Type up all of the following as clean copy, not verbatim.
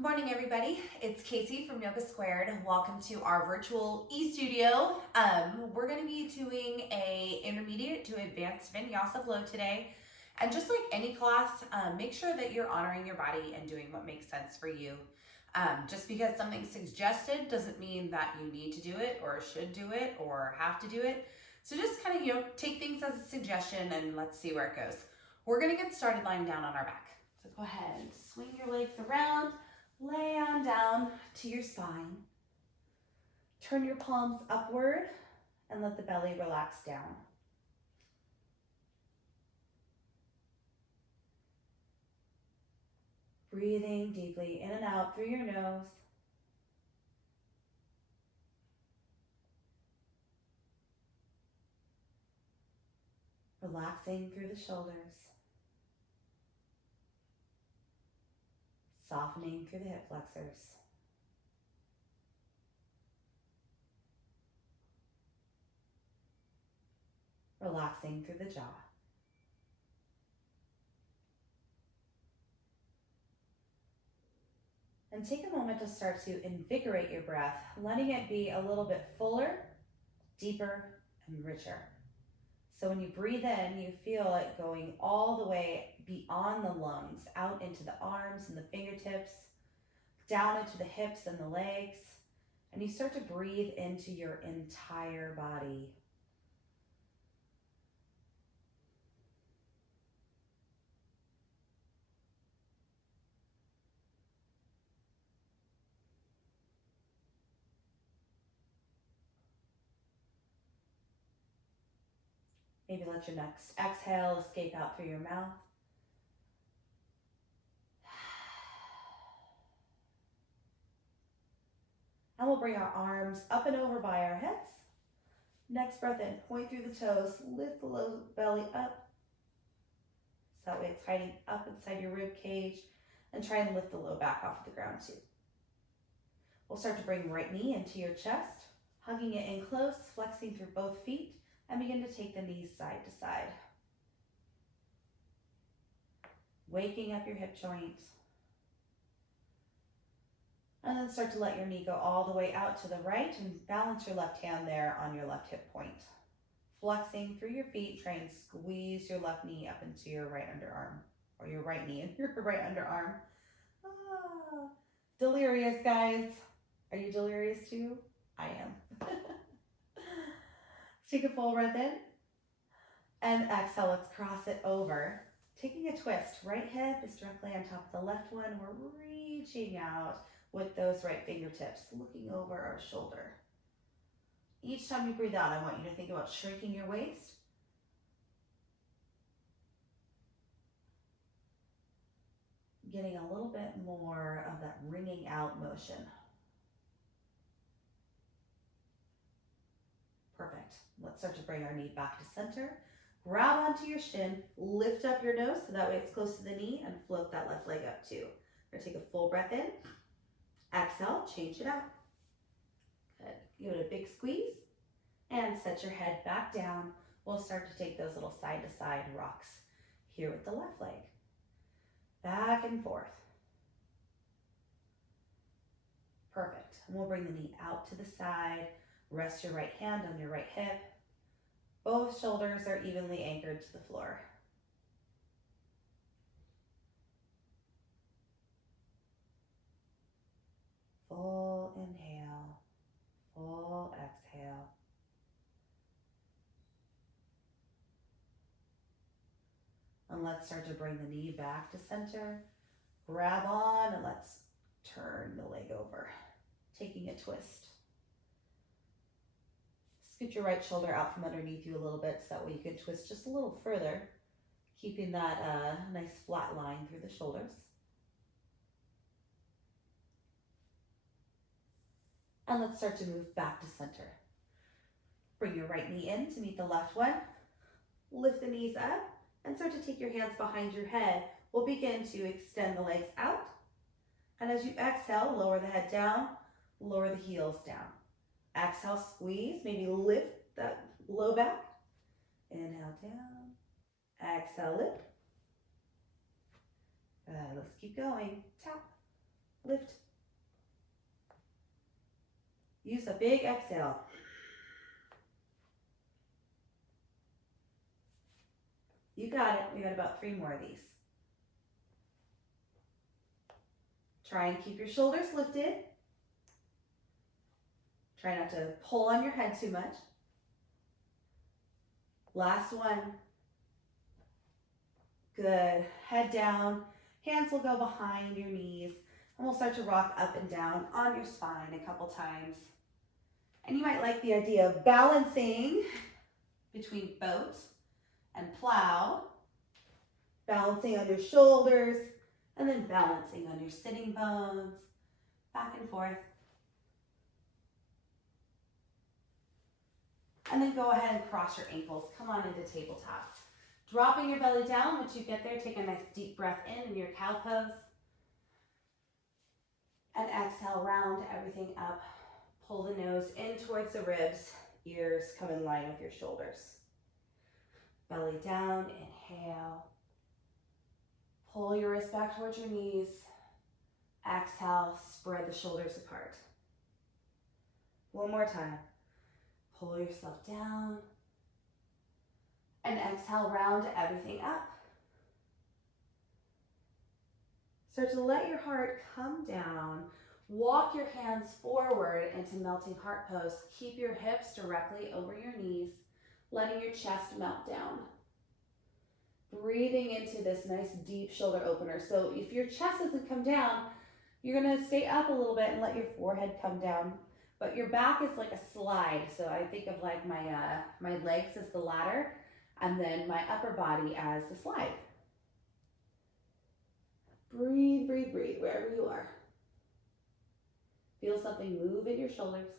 Good morning, everybody. It's Casey from Yoga Squared. Welcome to our virtual e-studio. We're going to be doing a intermediate to advanced Vinyasa flow today. And just like any class, make sure that you're honoring your body and doing what makes sense for you. Just because something's suggested doesn't mean that you need to do it or should do it or have to do it. So just kind of, take things as a suggestion and let's see where it goes. We're going to get started lying down on our back. So go ahead and swing your legs around. Lay on down to your spine. Turn your palms upward and let the belly relax down. Breathing deeply in and out through your nose. Relaxing through the shoulders. Softening through the hip flexors. Relaxing through the jaw. And take a moment to start to invigorate your breath, letting it be a little bit fuller, deeper, and richer. So when you breathe in, you feel it going all the way beyond the lungs, out into the arms and the fingertips, down into the hips and the legs, and you start to breathe into your entire body. Maybe let your next exhale escape out through your mouth. And we'll bring our arms up and over by our heads. Next breath in, point through the toes, lift the low belly up. So that way it's hiding up inside your rib cage, and try and lift the low back off the ground too. We'll start to bring right knee into your chest, hugging it in close, flexing through both feet, and begin to take the knees side to side. Waking up your hip joint. And then start to let your knee go all the way out to the right and balance your left hand there on your left hip point. Flexing through your feet, try and squeeze your left knee up into your right underarm, or your right knee and your right underarm. Delirious, guys. Are you delirious too? I am. Take a full breath in. And exhale, let's cross it over. Taking a twist, right hip is directly on top of the left one. We're reaching out with those right fingertips, looking over our shoulder. Each time you breathe out, I want you to think about shrinking your waist. Getting a little bit more of that wringing out motion. Perfect. Let's start to bring our knee back to center. Grab onto your shin, lift up your nose so that way it's close to the knee, and float that left leg up too. We're gonna take a full breath in. Exhale, change it out. Good. Give it a big squeeze and set your head back down. We'll start to take those little side to side rocks here with the left leg. Back and forth. Perfect. And we'll bring the knee out to the side. Rest your right hand on your right hip. Both shoulders are evenly anchored to the floor. Full inhale, full exhale. And let's start to bring the knee back to center. Grab on and let's turn the leg over, taking a twist. Scoot your right shoulder out from underneath you a little bit so that way you can twist just a little further, keeping that nice flat line through the shoulders. And let's start to move back to center. Bring your right knee in to meet the left one. Lift the knees up and start to take your hands behind your head. We'll begin to extend the legs out. And as you exhale, lower the head down, lower the heels down. Exhale, squeeze, maybe lift that low back. Inhale down, exhale, lift. Good, let's keep going. Tap, Lift. Use a big exhale. You got it. We got about 3 more of these. Try and keep your shoulders lifted. Try not to pull on your head too much. Last one. Good. Head down. Hands will go behind your knees. And we'll start to rock up and down on your spine a couple times. And you might like the idea of balancing between boat and plow. Balancing on your shoulders and then balancing on your sitting bones. Back and forth. And then go ahead and cross your ankles. Come on into tabletop. Dropping your belly down. Once you get there, take a nice deep breath in your cow pose. And exhale, round everything up. Pull the nose in towards the ribs. Ears come in line with your shoulders. Belly down, inhale. Pull your wrists back towards your knees. Exhale, spread the shoulders apart. One more time. Pull yourself down. And exhale, round everything up. Start to let your heart come down. Walk your hands forward into melting heart pose. Keep your hips directly over your knees, letting your chest melt down. Breathing into this nice deep shoulder opener. So if your chest doesn't come down, you're gonna stay up a little bit and let your forehead come down. But your back is like a slide. So I think of like my legs as the ladder and then my upper body as the slide. Breathe, breathe, breathe wherever you are. Feel something move in your shoulders.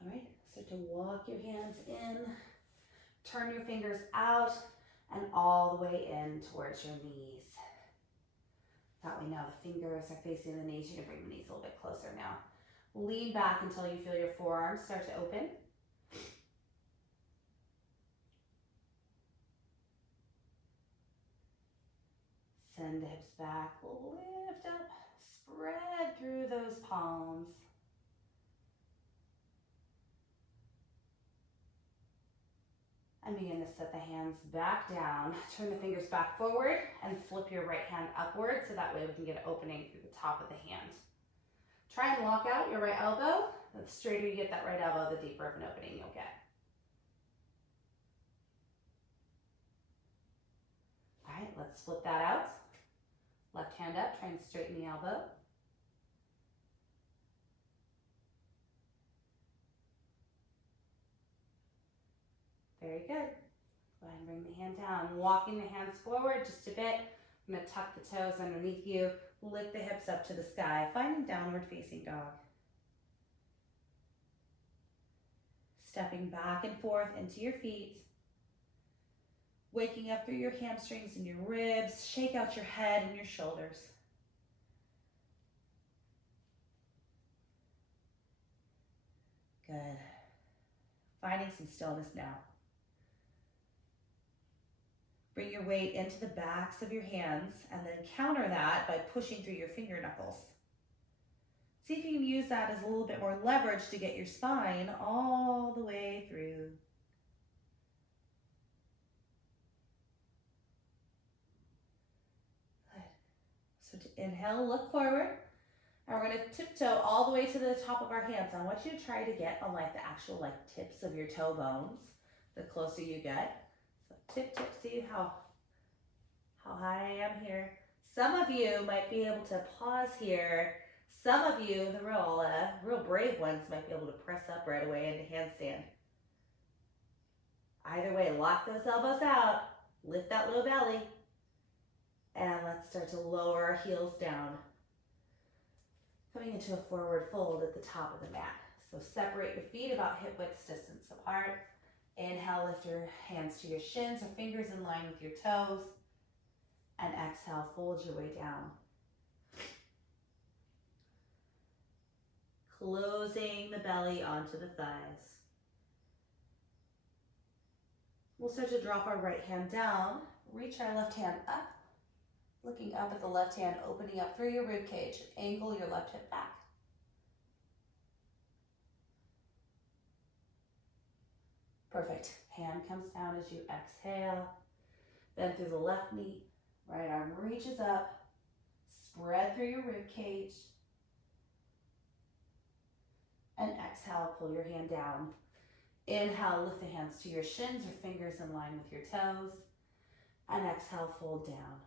All right, start to walk your hands in, turn your fingers out and all the way in towards your knees. That way now the fingers are facing the knees. You're gonna bring the knees a little bit closer now. Lean back until you feel your forearms start to open. Send the hips back, lift up, spread through those palms. And begin to set the hands back down. Turn the fingers back forward and flip your right hand upward so that way we can get an opening through the top of the hand. Try and lock out your right elbow. The straighter you get that right elbow, the deeper of an opening you'll get. All right, let's flip that out. Left hand up, try and straighten the elbow. Very good. Go ahead and bring the hand down. Walking the hands forward just a bit. I'm going to tuck the toes underneath you. Lift the hips up to the sky, finding downward facing dog. Stepping back and forth into your feet. Waking up through your hamstrings and your ribs. Shake out your head and your shoulders. Good. Finding some stillness now. Bring your weight into the backs of your hands and then counter that by pushing through your finger knuckles. See if you can use that as a little bit more leverage to get your spine all the way through. Good. So to inhale, look forward. And we're going to tiptoe all the way to the top of our hands. I want you to try to get on like the actual tips of your toe bones, the closer you get. So tip, see how high I am here. Some of you might be able to pause here. Some of you, the real brave ones, might be able to press up right away into handstand. Either way, lock those elbows out, lift that low belly, and let's start to lower our heels down. Coming into a forward fold at the top of the mat. So separate your feet about hip width distance apart. Inhale, lift your hands to your shins or fingers in line with your toes. And exhale, fold your way down. Closing the belly onto the thighs. We'll start to drop our right hand down, reach our left hand up, looking up at the left hand, opening up through your rib cage. Angle your left hip back. Perfect. Hand comes down as you exhale. Bend through the left knee. Right arm reaches up. Spread through your rib cage. And exhale, pull your hand down. Inhale, lift the hands to your shins or fingers in line with your toes. And exhale, fold down.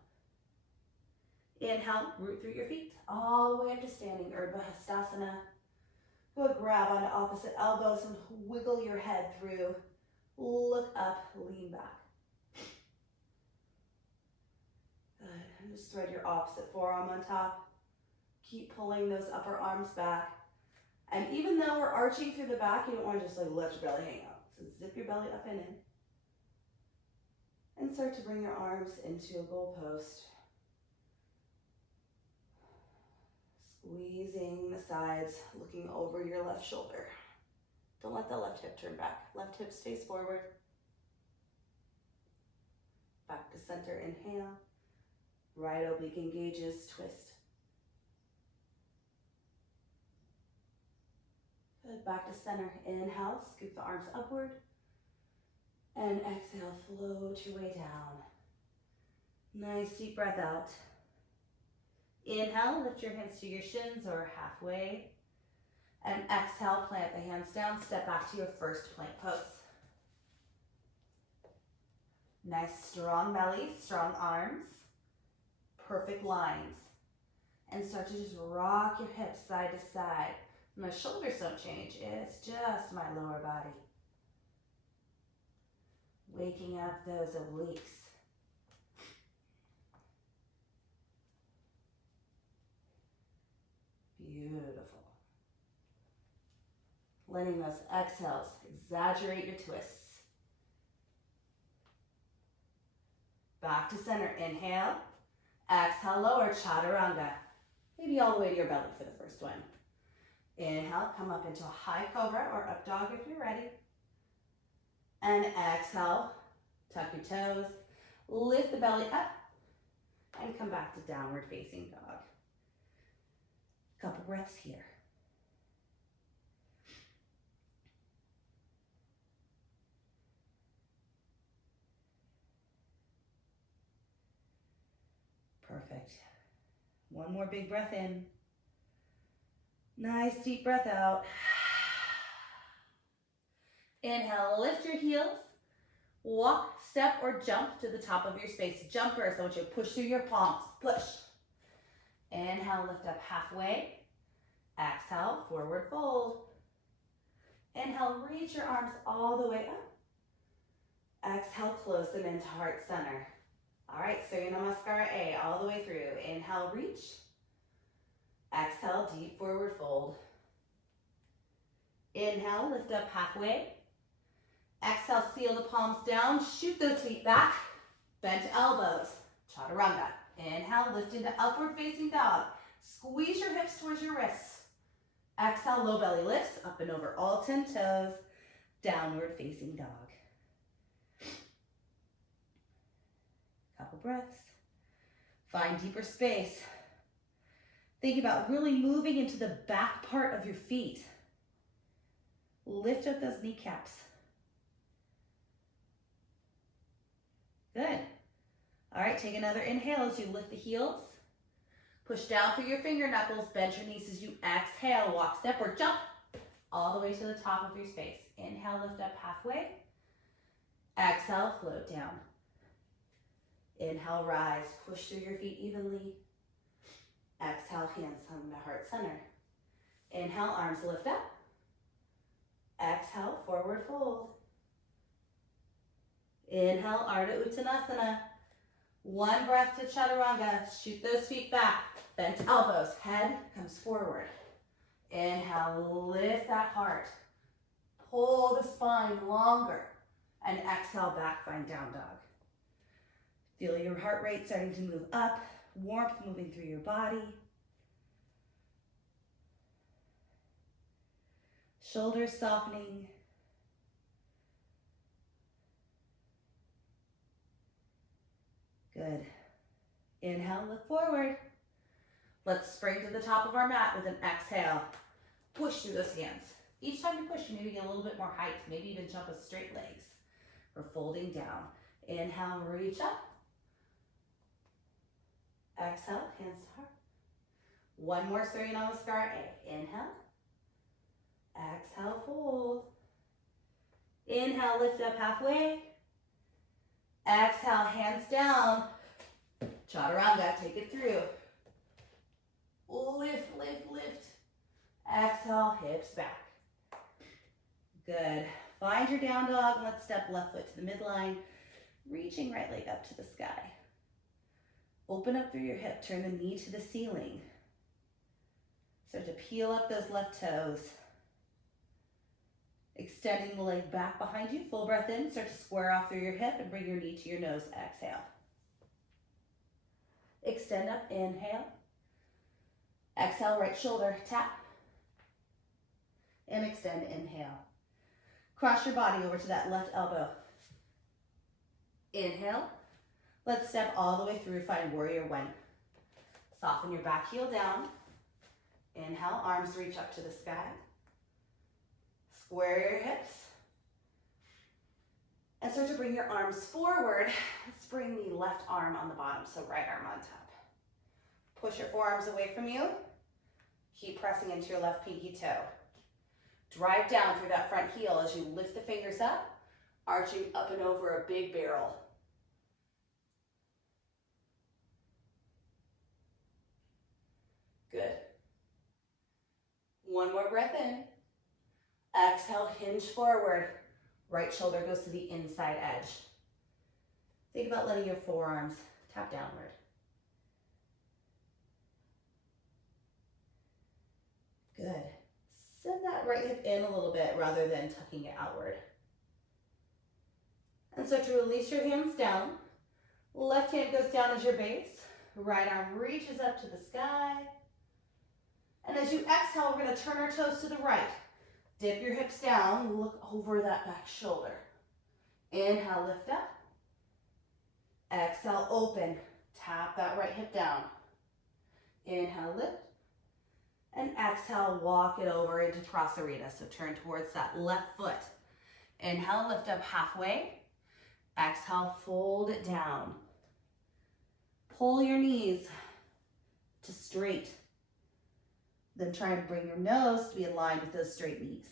Inhale, root through your feet, all the way up to standing, Urdhva Hastasana. Go ahead, grab onto opposite elbows and wiggle your head through. Look up, lean back. Good, and just thread your opposite forearm on top. Keep pulling those upper arms back. And even though we're arching through the back, you don't want to just like let your belly hang out. So zip your belly up and in. And start to bring your arms into a goalpost. Squeezing the sides, looking over your left shoulder. Don't let the left hip turn back. Left hip stays forward. Back to center, inhale. Right oblique engages, twist. Good, back to center. Inhale, scoop the arms upward. And exhale, float your way down. Nice deep breath out. Inhale, lift your hands to your shins or halfway. And exhale, plant the hands down, step back to your first plank pose. Nice strong belly, strong arms, perfect lines. And start to just rock your hips side to side. My shoulders don't change, it's just my lower body. Waking up those obliques. Beautiful. Letting those exhales exaggerate your twists. Back to center, inhale. Exhale, lower, chaturanga. Maybe all the way to your belly for the first one. Inhale, come up into a high cobra or up dog if you're ready. And exhale, tuck your toes, lift the belly up, and come back to downward facing dog. Couple breaths here. Perfect. One more big breath in. Nice deep breath out. Inhale, lift your heels. Walk, step, or jump to the top of your space. Jumpers, I want you to push through your palms. Push. Inhale, lift up halfway. Exhale, forward fold. Inhale, reach your arms all the way up. Exhale, close them into heart center. All right, Surya Namaskara A, all the way through. Inhale, reach. Exhale, deep forward fold. Inhale, lift up halfway. Exhale, seal the palms down. Shoot those feet back. Bent elbows. Chaturanga. Inhale, lift into upward facing dog. Squeeze your hips towards your wrists. Exhale, low belly lifts, up and over all 10 toes. Downward facing dog. Couple breaths. Find deeper space. Think about really moving into the back part of your feet. Lift up those kneecaps. Good. All right, take another inhale as you lift the heels. Push down through your finger knuckles, bend your knees as you exhale, walk, step, or jump all the way to the top of your space. Inhale, lift up halfway. Exhale, float down. Inhale, rise, push through your feet evenly. Exhale, hands come to heart center. Inhale, arms lift up. Exhale, forward fold. Inhale, Ardha Uttanasana. One breath to Chaturanga. Shoot those feet back. Bent elbows. Head comes forward. Inhale, lift that heart. Pull the spine longer. And exhale, back, find down dog. Feel your heart rate starting to move up. Warmth moving through your body. Shoulders softening. Good. Inhale, look forward. Let's spring to the top of our mat with an exhale. Push through those hands. Each time you push, you maybe get a little bit more height, maybe even jump with straight legs. We're folding down. Inhale, reach up. Exhale, hands to heart. One more starting on the scar A. Inhale. Exhale, fold. Inhale, lift up halfway. Exhale, hands down. Chaturanga, take it through. Lift, lift, lift. Exhale, hips back. Good. Find your down dog. Let's step left foot to the midline. Reaching right leg up to the sky. Open up through your hip. Turn the knee to the ceiling. Start to peel up those left toes. Extending the leg back behind you. Full breath in. Start to square off through your hip and bring your knee to your nose. Exhale. Extend up. Inhale. Exhale, right shoulder, tap. And extend, inhale. Cross your body over to that left elbow. Inhale. Let's step all the way through, find warrior one. Soften your back heel down. Inhale, arms reach up to the sky. Square your hips. And start to bring your arms forward. Let's bring the left arm on the bottom, so right arm on top. Push your forearms away from you. Keep pressing into your left pinky toe. Drive down through that front heel as you lift the fingers up, arching up and over a big barrel. Good. One more breath in. Exhale, hinge forward. Right shoulder goes to the inside edge. Think about letting your forearms tap downward. Good. Send that right hip in a little bit rather than tucking it outward. And start to release your hands down. Left hand goes down as your base. Right arm reaches up to the sky. And as you exhale, we're going to turn our toes to the right. Dip your hips down. Look over that back shoulder. Inhale, lift up. Exhale, open. Tap that right hip down. Inhale, lift. And exhale, walk it over into Prasarita. So turn towards that left foot. Inhale, lift up halfway. Exhale, fold it down. Pull your knees to straight. Then try and bring your nose to be in line with those straight knees.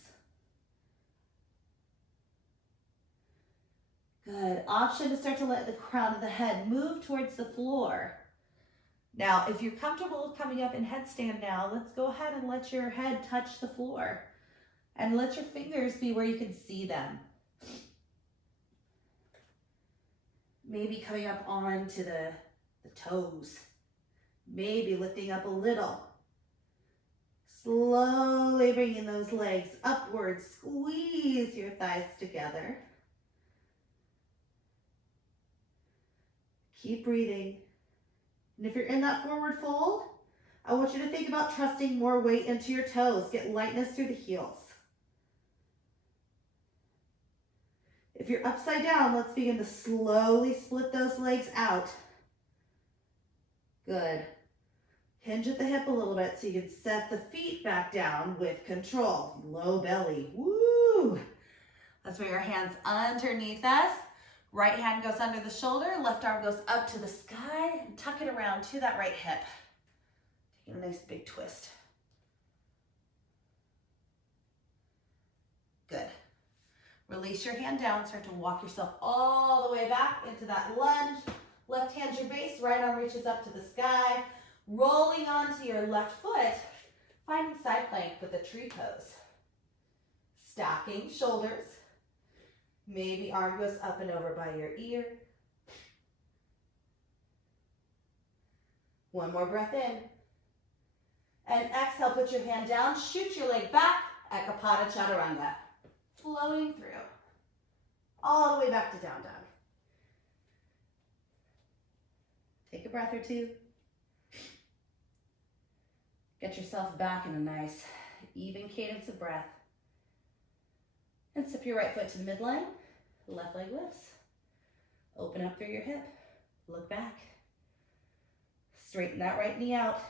Good. Option to start to let the crown of the head move towards the floor. Now, if you're comfortable coming up in headstand now, let's go ahead and let your head touch the floor. And let your fingers be where you can see them. Maybe coming up onto the toes. Maybe lifting up a little. Slowly bringing those legs upwards. Squeeze your thighs together. Keep breathing. And if you're in that forward fold, I want you to think about trusting more weight into your toes. Get lightness through the heels. If you're upside down, let's begin to slowly split those legs out. Good. Hinge at the hip a little bit so you can set the feet back down with control. Low belly. Woo! Let's bring our hands underneath us. Right hand goes under the shoulder, left arm goes up to the sky, and tuck it around to that right hip. Taking a nice big twist. Good. Release your hand down, start to walk yourself all the way back into that lunge. Left hand's your base, right arm reaches up to the sky. Rolling onto your left foot, finding side plank with a tree pose. Stacking shoulders. Maybe arm goes up and over by your ear. One more breath in. And exhale, put your hand down, shoot your leg back, Ekapada Chaturanga. Flowing through. All the way back to down dog. Take a breath or two. Get yourself back in a nice, even cadence of breath. And step your right foot to the midline. Left leg lifts. Open up through your hip. Look back. Straighten that right knee out.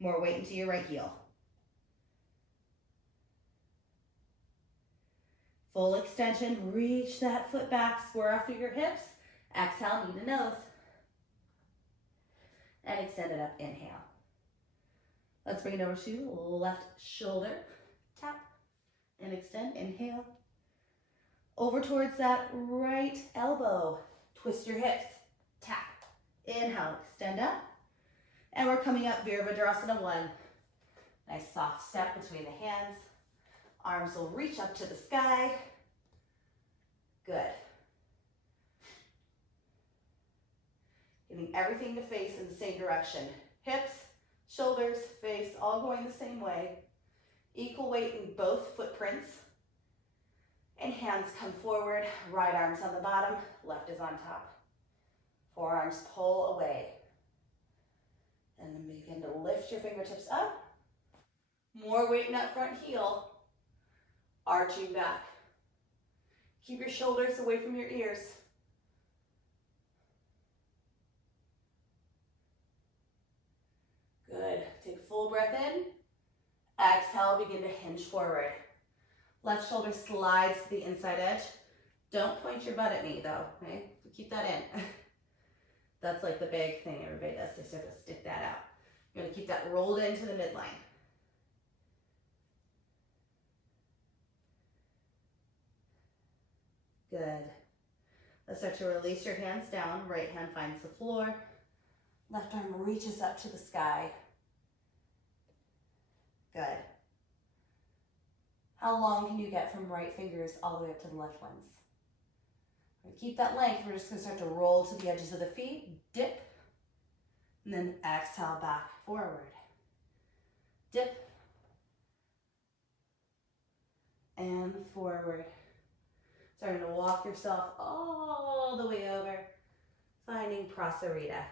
More weight into your right heel. Full extension, reach that foot back, square off through your hips. Exhale, knee to nose. And extend it up, inhale. Let's bring it over to left shoulder. Tap and extend, inhale. Over towards that right elbow. Twist your hips, tap. Inhale, extend up. And we're coming up, Virabhadrasana 1. Nice soft step between the hands. Arms will reach up to the sky. Good. Getting everything to face in the same direction. Hips, shoulders, face, all going the same way. Equal weight in both footprints. And hands come forward, right arm's on the bottom, left is on top. Forearms pull away. And then begin to lift your fingertips up. More weight in that front heel. Arching back. Keep your shoulders away from your ears. Good. Take a full breath in. Exhale, begin to hinge forward. Left shoulder slides to the inside edge. Don't point your butt at me though, okay? So keep that in. That's like the big thing everybody does. They start to stick that out. You're gonna keep that rolled into the midline. Good. Let's start to release your hands down. Right hand finds the floor. Left arm reaches up to the sky. Good. How long can you get from right fingers all the way up to the left ones? Keep that length. We're just going to start to roll to the edges of the feet, dip, and then exhale back forward. Dip, and forward. Starting to walk yourself all the way over, finding Prasarita.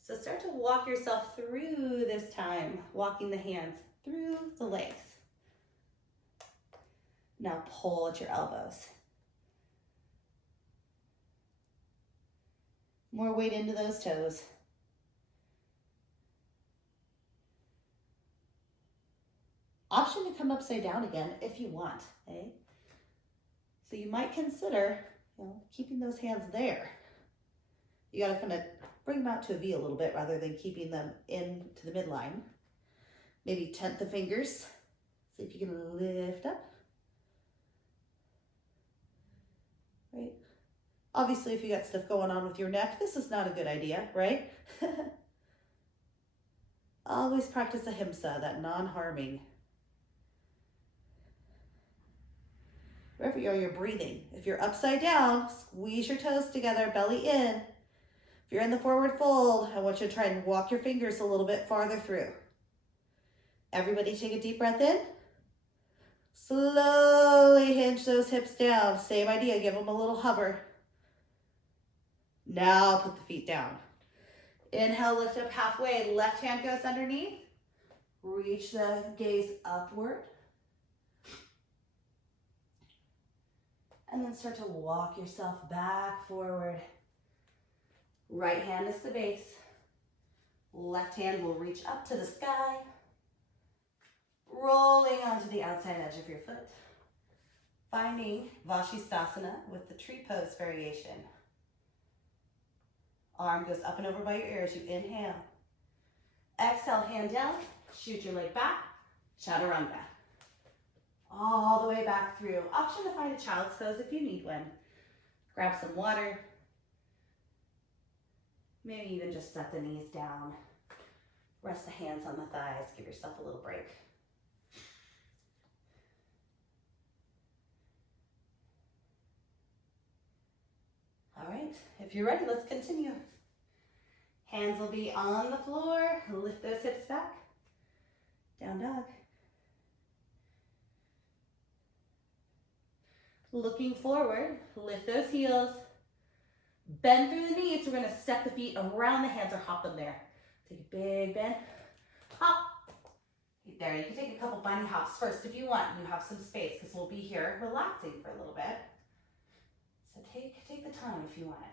So start to walk yourself through this time, walking the hands through the legs. Now pull at your elbows. More weight into those toes. Option to come upside down again if you want, okay? So you might consider, keeping those hands there. You gotta kind of bring them out to a V a little bit rather than keeping them into the midline. Maybe tent the fingers. See if you can lift up. Right? Obviously, if you got stuff going on with your neck, this is not a good idea, right? Always practice ahimsa, that non-harming. Wherever you are, you're breathing. If you're upside down, squeeze your toes together, belly in. If you're in the forward fold, I want you to try and walk your fingers a little bit farther through. Everybody take a deep breath in. Slowly hinge those hips down. Same idea, give them a little hover. Now put the feet down. Inhale, lift up halfway. Left hand goes underneath. Reach the gaze upward. And then start to walk yourself back forward. Right hand is the base. Left hand will reach up to the sky. Rolling onto the outside edge of your foot. Finding Vashisthasana with the tree pose variation. Arm goes up and over by your ears. You inhale. Exhale, hand down. Shoot your leg back. Chaturanga. All the way back through. Option to find a child's pose if you need one. Grab some water. Maybe even just set the knees down. Rest the hands on the thighs. Give yourself a little break. All right, if you're ready, let's continue. Hands will be on the floor. Lift those hips back. Down dog. Looking forward, lift those heels. Bend through the knees. We're gonna step the feet around the hands or hop them there. Take a big bend. Hop. There, you can take a couple bunny hops first if you want. You have some space because we'll be here relaxing for a little bit. So take the time if you want it.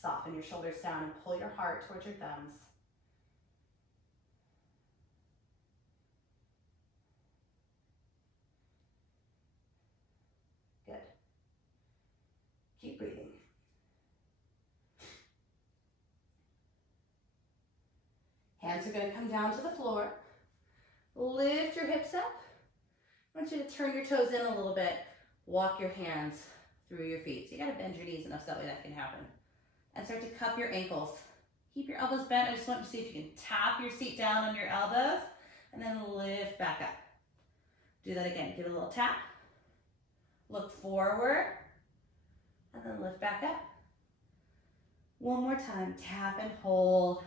Soften your shoulders down and pull your heart towards your thumbs. Good. Keep breathing. Hands are going to come down to the floor. Lift your hips up. I want you to turn your toes in a little bit. Walk your hands through your feet. So you got to bend your knees enough so that way that can happen. And start to cup your ankles. Keep your elbows bent. I just want you to see if you can tap your seat down on your elbows and then lift back up. Do that again. Give it a little tap. Look forward and then lift back up. One more time. Tap and hold.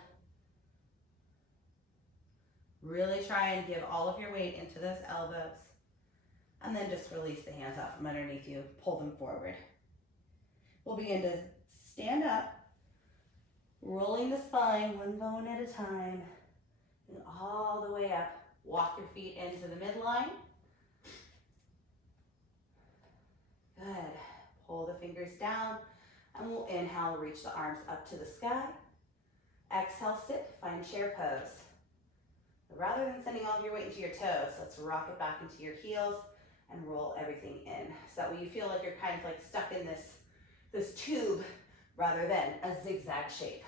Really try and give all of your weight into those elbows. And then just release the hands out from underneath you. Pull them forward. We'll begin to stand up, rolling the spine one bone at a time, and all the way up. Walk your feet into the midline. Good. Pull the fingers down, and we'll inhale, reach the arms up to the sky. Exhale, sit, find chair pose. Rather than sending all of your weight into your toes, let's rock it back into your heels and roll everything in. So that way you feel like you're kind of like stuck in this tube rather than a zigzag shape.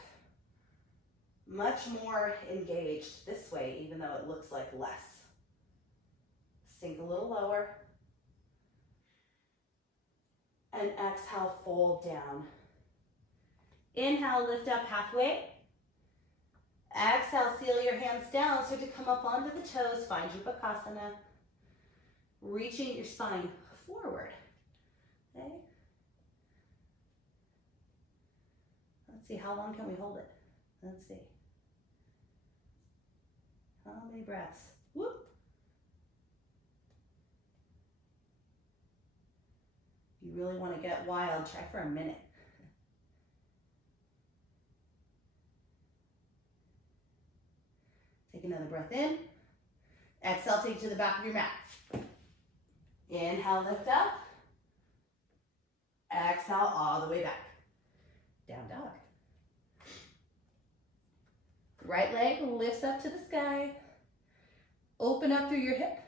Much more engaged this way, even though it looks like less. Sink a little lower. And exhale, fold down. Inhale, lift up halfway. Exhale, seal your hands down. Start to come up onto the toes. Find Upasana. Reaching your spine forward. Okay. Let's see, how long can we hold it? Let's see. How many breaths? Whoop. If you really want to get wild, try for a minute. Take another breath in. Exhale, take to the back of your mat. Inhale, lift up. Exhale, all the way back. Down dog. Right leg lifts up to the sky. Open up through your hip.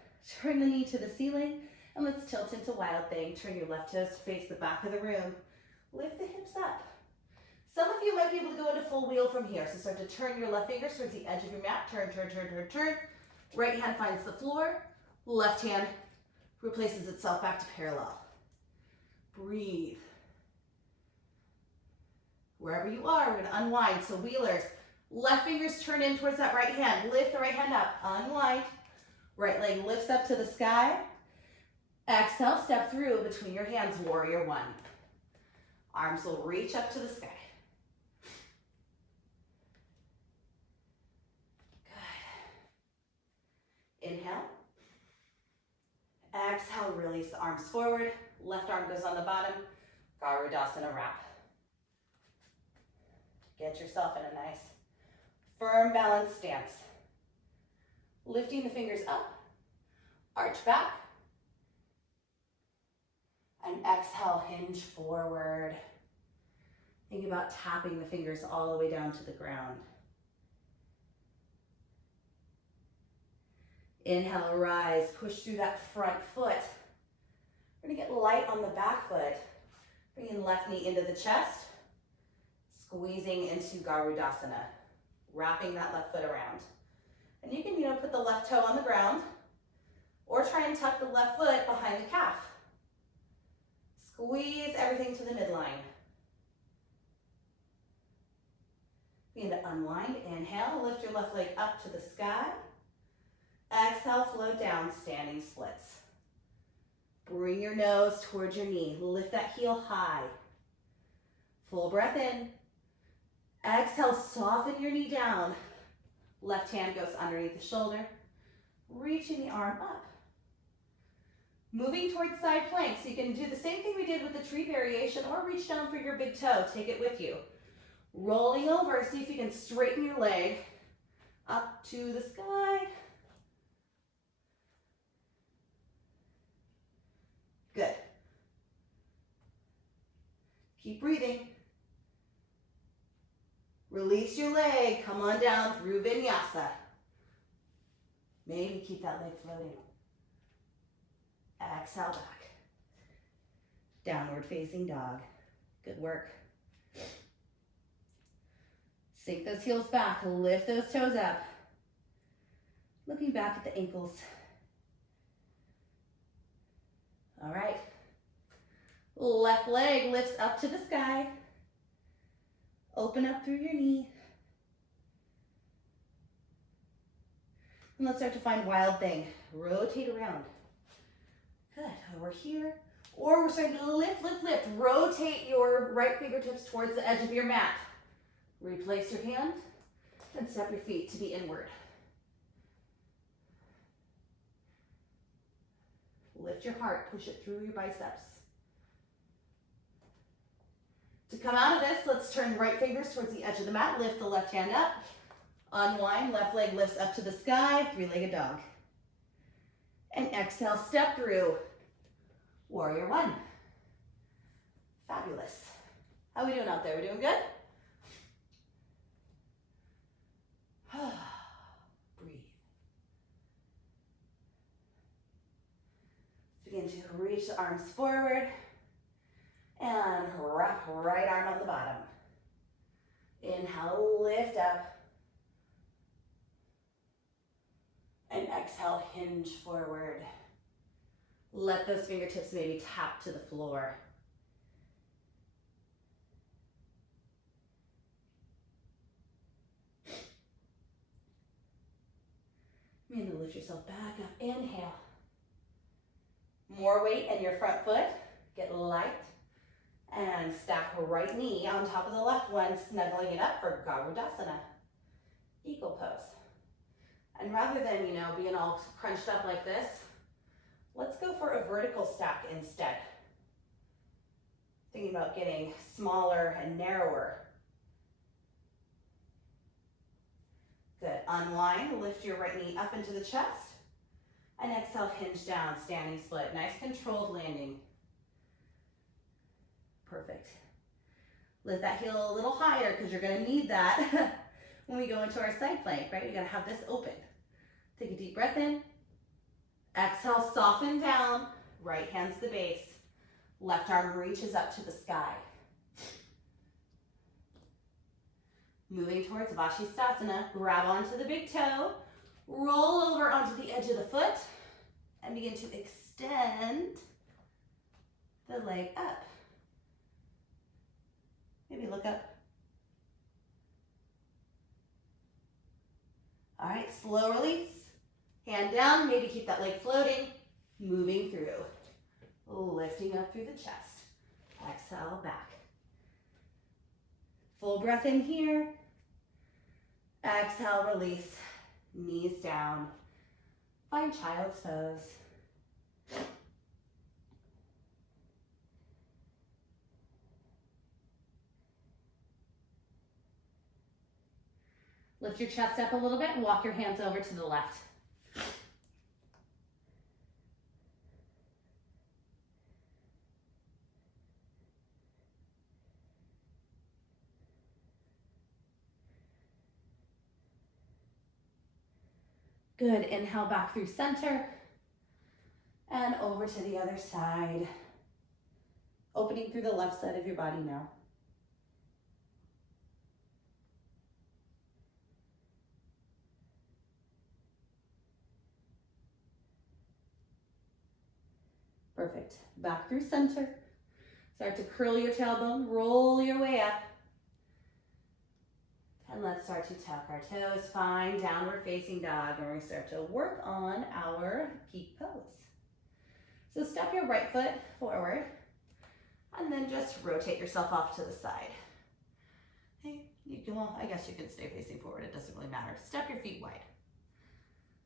Turn the knee to the ceiling. And let's tilt into wild thing. Turn your left toes to face the back of the room. Lift the hips up. Some of you might be able to go into full wheel from here. So start to turn your left fingers towards the edge of your mat. Turn, turn, turn, turn, turn. Right hand finds the floor. Left hand replaces itself back to parallel. Breathe. Wherever you are, we're gonna unwind. So wheelers, left fingers turn in towards that right hand. Lift the right hand up, unwind. Right leg lifts up to the sky. Exhale, step through between your hands, warrior one. Arms will reach up to the sky. Good. Inhale. Exhale, release the arms forward. Left arm goes on the bottom. Garudasana wrap. Get yourself in a nice, firm, balanced stance. Lifting the fingers up. Arch back. And exhale, hinge forward. Think about tapping the fingers all the way down to the ground. Inhale, rise, push through that front foot. We're gonna get light on the back foot. Bringing left knee into the chest. Squeezing into Garudasana. Wrapping that left foot around. And you can, put the left toe on the ground or try and tuck the left foot behind the calf. Squeeze everything to the midline. Begin to unwind. Inhale, lift your left leg up to the sky. Exhale, float down, standing splits. Bring your nose towards your knee. Lift that heel high. Full breath in. Exhale, soften your knee down. Left hand goes underneath the shoulder. Reaching the arm up. Moving towards side plank. So you can do the same thing we did with the tree variation or reach down for your big toe. Take it with you. Rolling over, see if you can straighten your leg up to the sky. Good. Keep breathing. Release your leg, come on down through Vinyasa. Maybe keep that leg floating. Exhale back. Downward facing dog. Good work. Sink those heels back, lift those toes up. Looking back at the ankles. All right. Left leg lifts up to the sky. Open up through your knee. And let's start to find wild thing. Rotate around. Good, over here. Or we're starting to lift, lift, lift. Rotate your right fingertips towards the edge of your mat. Replace your hand and step your feet to be inward. Lift your heart, push it through your biceps. To come out of this, let's turn right fingers towards the edge of the mat. Lift the left hand up. Unwind, left leg lifts up to the sky, three-legged dog. And exhale, step through. Warrior one. Fabulous. How are we doing out there? We doing good? Breathe. Begin to reach the arms forward and wrap right arm on the bottom. Inhale, lift up. And exhale, hinge forward. Let those fingertips maybe tap to the floor. Begin to lift yourself back up. Inhale. More weight in your front foot. Get light. And stack right knee on top of the left one, snuggling it up for Garudasana. Eagle pose. And rather than, being all crunched up like this, let's go for a vertical stack instead. Thinking about getting smaller and narrower. Good. Unwind, lift your right knee up into the chest. And exhale, hinge down, standing split. Nice controlled landing. Perfect. Lift that heel a little higher because you're going to need that when we go into our side plank, right? We got to have this open. Take a deep breath in. Exhale, soften down. Right hand's the base. Left arm reaches up to the sky. Moving towards Vashisthasana, grab onto the big toe, roll over onto the edge of the foot, and begin to extend the leg up. Maybe look up. All right, slow release. Hand down, maybe keep that leg floating, moving through. Lifting up through the chest. Exhale, back. Full breath in here. Exhale, release. Knees down. Find child's pose. Lift your chest up a little bit and walk your hands over to the left. Good, inhale back through center and over to the other side. Opening through the left side of your body now. Perfect, back through center. Start to curl your tailbone, roll your way up. And let's start to tuck our toes. Find downward facing dog. And we're going to start to work on our peak pose. So step your right foot forward. And then just rotate yourself off to the side. Hey, well, I guess you can stay facing forward. It doesn't really matter. Step your feet wide.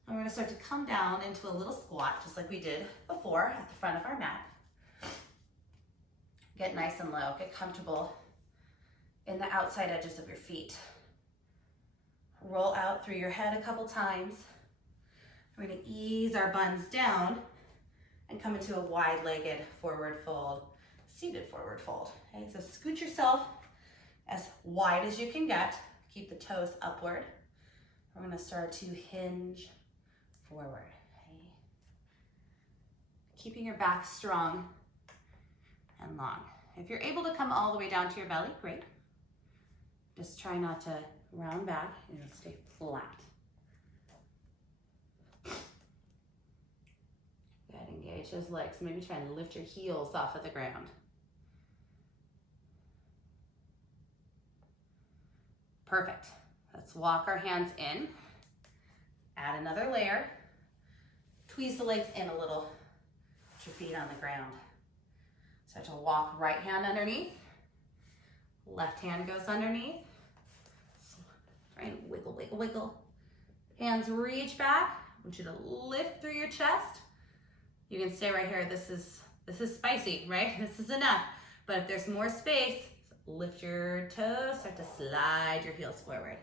And we're going to start to come down into a little squat, just like we did before at the front of our mat. Get nice and low. Get comfortable in the outside edges of your feet. Roll out through your head a couple times. We're going to ease our buns down and come into a wide-legged forward fold, seated forward fold. Okay, so scoot yourself as wide as you can get. Keep the toes upward. We're gonna start to hinge forward, okay? Keeping your back strong and long. If you're able to come all the way down to your belly, great. Just try not to round back and stay flat. Good, engage those legs. Maybe try and lift your heels off of the ground. Perfect. Let's walk our hands in. Add another layer. Tweeze the legs in a little. Put your feet on the ground. Start to walk right hand underneath. Left hand goes underneath. Try and wiggle, wiggle, wiggle. Hands reach back. I want you to lift through your chest. You can stay right here. This is spicy, right? This is enough. But if there's more space, lift your toes, start to slide your heels forward.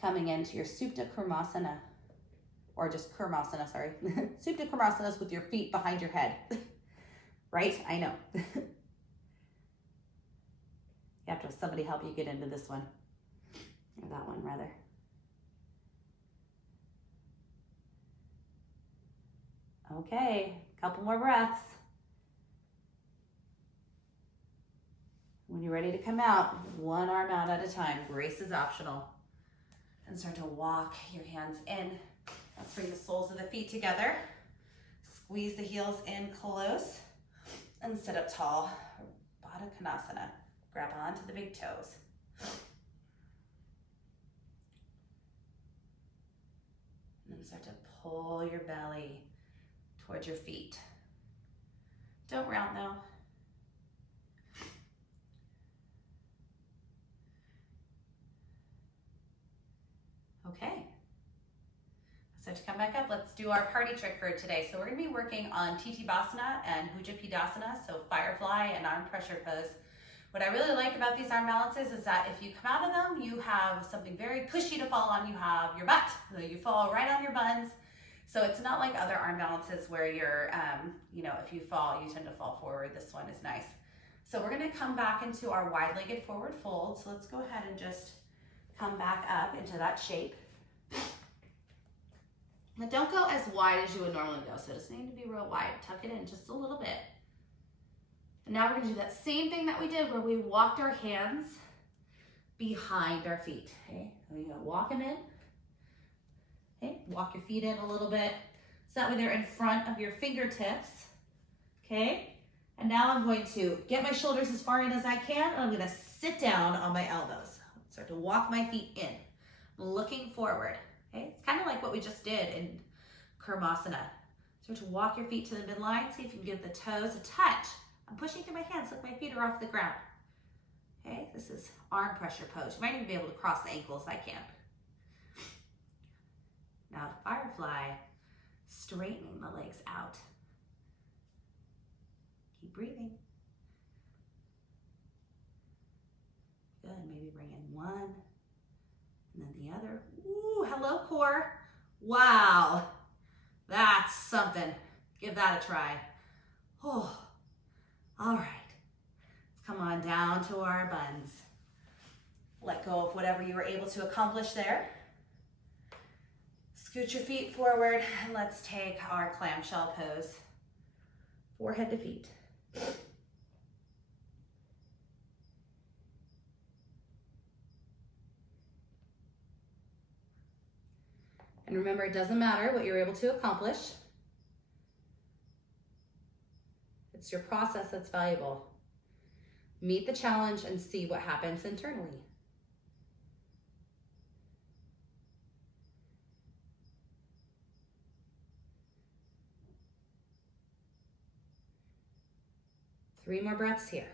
Coming into your Supta Kurmasana, or just Kurmasana, sorry. Supta Kurmasanas with your feet behind your head. Right? I know. You have to have somebody help you get into this one. Or that one, rather. Okay, couple more breaths. When you're ready to come out, one arm out at a time. Brace is optional. And start to walk your hands in. Let's bring the soles of the feet together. Squeeze the heels in close. And sit up tall. Baddha Konasana. Grab onto the big toes. And then start to pull your belly towards your feet. Don't round though. Okay. So to come back up, let's do our party trick for today. So we're gonna be working on Titibasana and Bhujapidasana, so Firefly and arm pressure pose. What I really like about these arm balances is that if you come out of them, you have something very cushy to fall on. You have your butt, so you fall right on your buns. So it's not like other arm balances where you're, if you fall, you tend to fall forward. This one is nice. So we're gonna come back into our wide-legged forward fold. So let's go ahead and just come back up into that shape. Now don't go as wide as you would normally go. So it doesn't need to be real wide. Tuck it in just a little bit. And now we're gonna do that same thing that we did where we walked our hands behind our feet. Okay, so you gotta walk them in. Okay, walk your feet in a little bit. So that way they're in front of your fingertips. Okay, and now I'm going to get my shoulders as far in as I can, and I'm gonna sit down on my elbows. Start to walk my feet in. I'm looking forward. Okay, it's kind of like what we just did in Kurmasana. Start to walk your feet to the midline. See if you can give the toes a touch. I'm pushing through my hands, look, my feet are off the ground. Okay, this is arm pressure pose. You might even be able to cross the ankles, I can. Now Firefly, straightening the legs out. Keep breathing. Good, maybe bring in one, and then the other. Ooh, hello core. Wow, that's something. Give that a try. Oh, all right. Let's come on down to our buns. Let go of whatever you were able to accomplish there. Scoot your feet forward, and let's take our clamshell pose. Forehead to feet. And remember, it doesn't matter what you're able to accomplish. It's your process that's valuable. Meet the challenge and see what happens internally. Three more breaths here.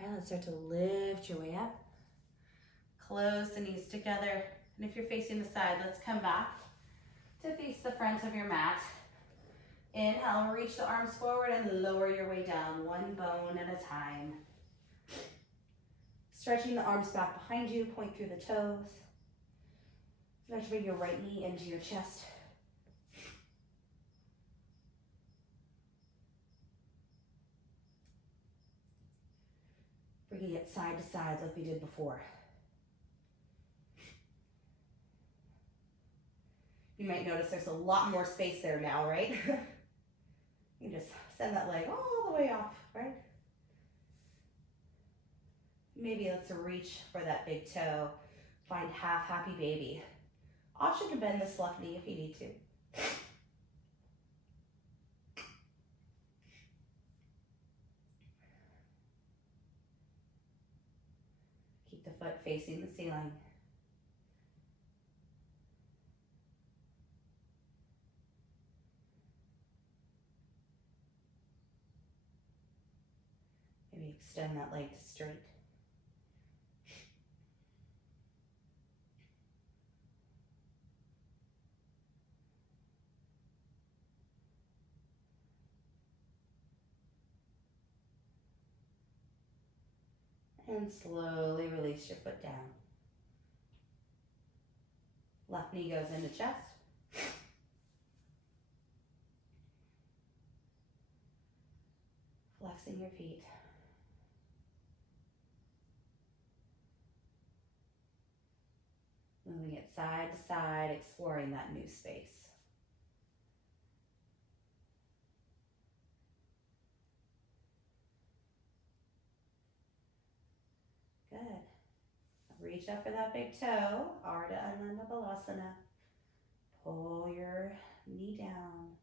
All right, let's start to lift your way up. Close the knees together. And if you're facing the side, let's come back to face the front of your mat. Inhale, reach the arms forward and lower your way down, one bone at a time. Stretching the arms back behind you, point through the toes. Start to bring your right knee into your chest. Bringing it side to side like we did before. You might notice there's a lot more space there now, right? You just send that leg all the way off, right? Maybe let's reach for that big toe. Find half happy baby. Option to bend this left knee if you need to. Keep the foot facing the ceiling. Maybe extend that leg to straight. And slowly release your foot down. Left knee goes into chest. Flexing your feet. Moving it side to side, exploring that new space. Good. Reach up for that big toe, Ardha Ananda Balasana. Pull your knee down.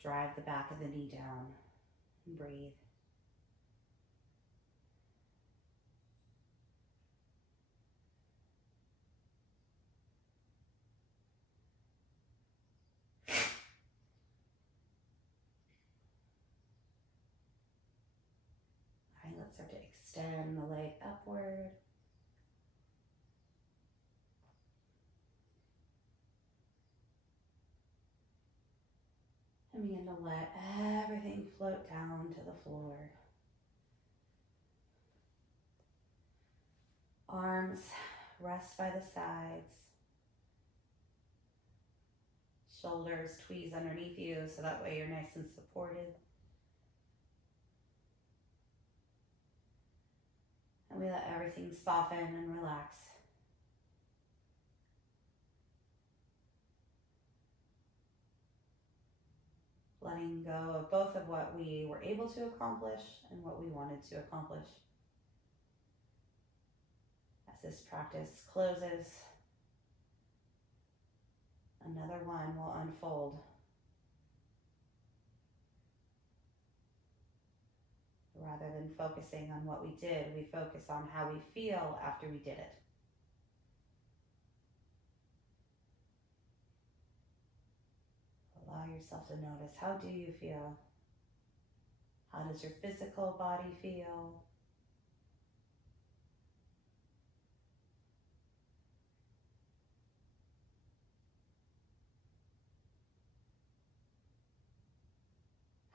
Drive the back of the knee down and breathe. All right, let's start to extend the leg upward. And begin to let everything float down to the floor. Arms rest by the sides. Shoulders tweeze underneath you so that way you're nice and supported. And we let everything soften and relax. Letting go of both of what we were able to accomplish and what we wanted to accomplish. As this practice closes, another one will unfold. Rather than focusing on what we did, we focus on how we feel after we did it. Allow yourself to notice, how do you feel? How does your physical body feel?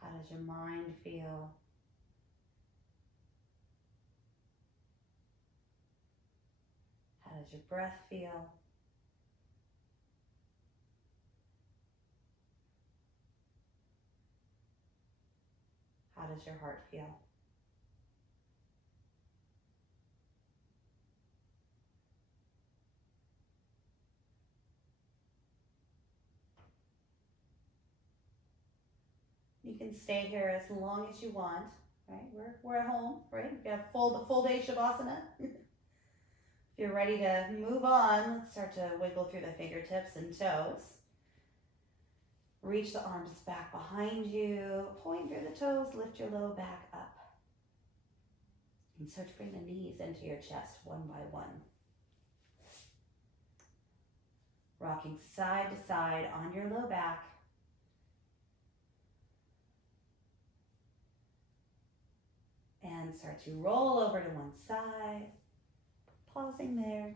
How does your mind feel? How does your breath feel? How does your heart feel? You can stay here as long as you want, right? We're at home, right? We have full day Shavasana. If you're ready to move on, let's start to wiggle through the fingertips and toes. Reach the arms back behind you, point through the toes, lift your low back up. And start to bring the knees into your chest one by one. Rocking side to side on your low back. And start to roll over to one side, pausing there.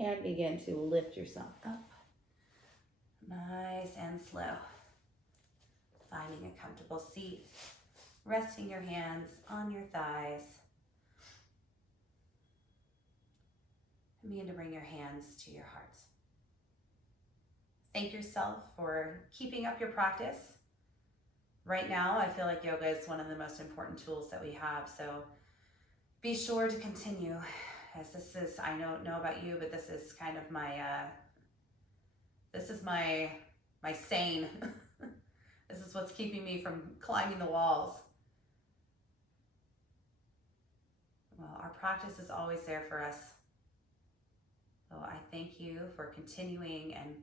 And begin to lift yourself up. Nice and slow. Finding a comfortable seat, resting your hands on your thighs. And begin to bring your hands to your heart. Thank yourself for keeping up your practice. Right now, I feel like yoga is one of the most important tools that we have, so be sure to continue, as this is, I don't know about you, but this is kind of my, my sane. This is what's keeping me from climbing the walls. Well, our practice is always there for us. So I thank you for continuing, and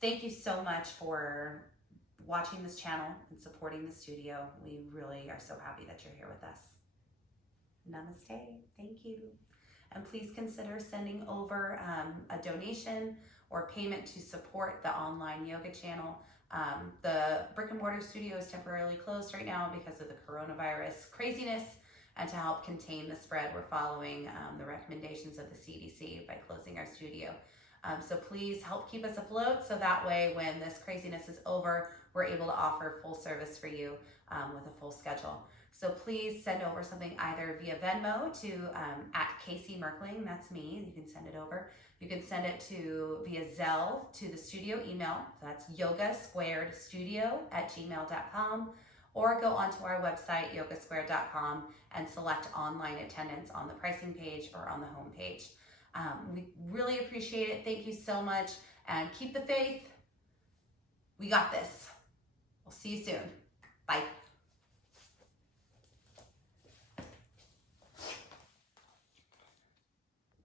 thank you so much for watching this channel and supporting the studio. We really are so happy that you're here with us. Namaste. Thank you. And please consider sending over a donation or payment to support the online yoga channel. The brick and mortar studio is temporarily closed right now because of the coronavirus craziness, and to help contain the spread, we're following the recommendations of the CDC by closing our studio. So please help keep us afloat, so that way when this craziness is over, we're able to offer full service for you with a full schedule. So please send over something either via Venmo to at Casey Merkling, that's me, you can send it over. You can send it to via Zelle to the studio email, that's yogasquaredstudio@gmail.com, or go onto our website, yogasquared.com, and select online attendance on the pricing page or on the home page. We really appreciate it. Thank you so much, and keep the faith. We got this. We'll see you soon. Bye.